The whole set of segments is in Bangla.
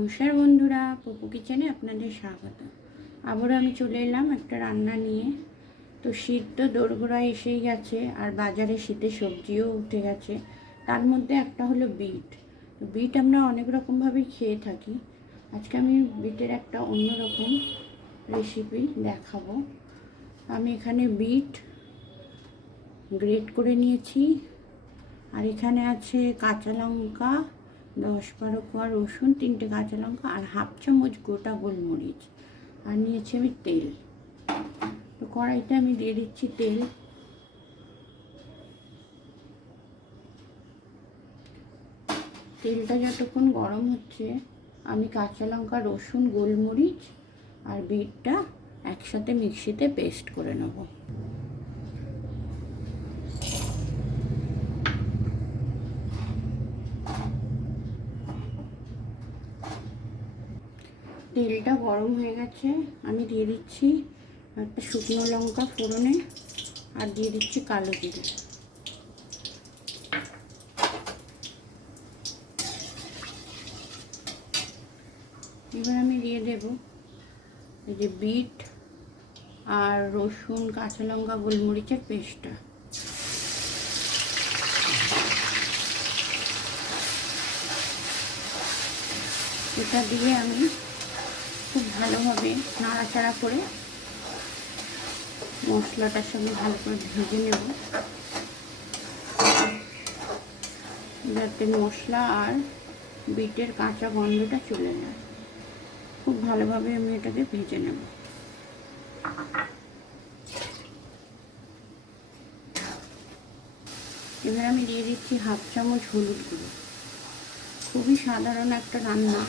নমস্কার বন্ধুরা, পপু কিচেনে আপনাদের স্বাগত। আবারও আমি চলে এলাম একটা রান্না নিয়ে। তো শীত তো দোরগোড়ায় এসেই গেছে, আর বাজারে শীতের সবজিও উঠে গেছে। তার মধ্যে একটা হলো বিট। তো বিট আমরা অনেক রকমভাবেই খেয়ে থাকি। আজকে আমি বিটের একটা অন্যরকম রেসিপি দেখাবো। আমি এখানে বিট গ্রেট করে নিয়েছি, আর এখানে আছে কাঁচা লঙ্কা 10-12 কোয়া রসুন, 3টে কাঁচা লঙ্কা, আর হাফ চামচ গোটা গোলমরিচ, আর নিয়েছি আমি তেল। তো কড়াইতে আমি দিয়ে দিচ্ছি তেল। তেলটা যতক্ষণ গরম হচ্ছে, আমি কাঁচা লঙ্কা, রসুন, গোলমরিচ আর বিটটা একসাথে মিক্সিতে পেস্ট করে নেব। তেলটা গরম হয়ে গেছে, আমি দিয়ে দিচ্ছি একটা শুকনো লঙ্কা ফোড়নে, আর দিয়ে দিচ্ছি কালো জিরে। এবার আমি দিয়ে দেব এই যে বিট আর রসুন, কাঁচা লঙ্কা, গোলমরিচের পেস্টটা। এটা দিয়ে আমি খুব ভালোভাবে নাড়াচাড়া করে মশলাটার সঙ্গে ভালো করে ভেজে নেব, যাতে মশলা আর বিটের কাঁচা গন্ধটা চলে যায়। খুব ভালোভাবে আমি এটাকে ভেজে নেব। এবার আমি দিয়ে দিচ্ছি হাফ চামচ হলুদ গুঁড়ো। খুবই সাধারণ একটা রান্না,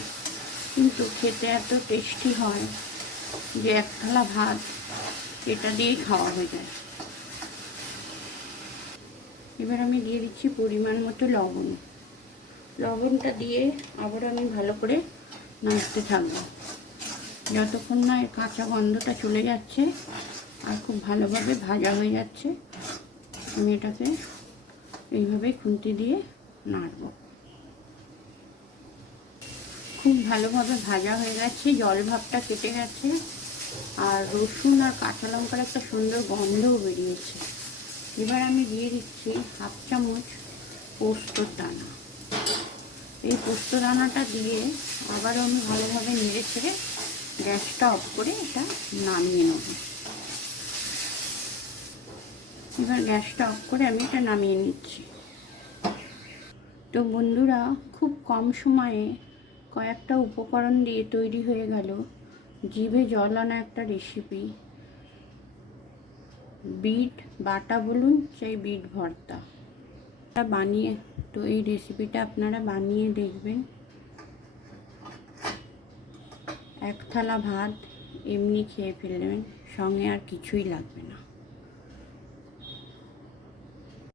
কিন্তু খেতে এত টেস্টি হয় যে এক থালা ভাত এটা দিয়েই খাওয়া হয়ে যায়। এবার আমি দিয়ে দিচ্ছি পরিমাণ মতো লবণ। লবণটা দিয়ে আবার আমি ভালো করে নাড়তে থাকবো যতক্ষণ না এর কাঁচা গন্ধটা চলে যাচ্ছে আর খুব ভালোভাবে ভাজা হয়ে যাচ্ছে। আমি এটাকে এইভাবে খুন্তি দিয়ে নাড়ব। খুব ভালোভাবে ভাজা হয়ে গেছে, জল ভাবটা কেটে গেছে, আর রসুন আর কাঁচা লঙ্কার একটা সুন্দর গন্ধও বেরিয়েছে। এবার আমি দিয়ে দিচ্ছি হাফ চামচ পোস্তর দানা। এই পোস্ত দানাটা দিয়ে আবারও আমি ভালোভাবে নেড়ে ছেড়ে গ্যাসটা অফ করে এটা নামিয়ে নেব। এবার গ্যাসটা অফ করে আমি এটা নামিয়ে নিচ্ছি। তো বন্ধুরা, খুব কম সময়ে কয়েকটা উপকরণ দিয়ে তৈরি হয়ে গেল জিভে জল আনা একটা রেসিপি। বিট বাটা বলুন চাই বিট ভর্তা, বানিয়ে তো এই রেসিপিটা আপনারা বানিয়ে দেখবেন। এক থালা ভাত এমনি খেয়ে ফেলবেন, সঙ্গে আর কিছুই লাগবে না।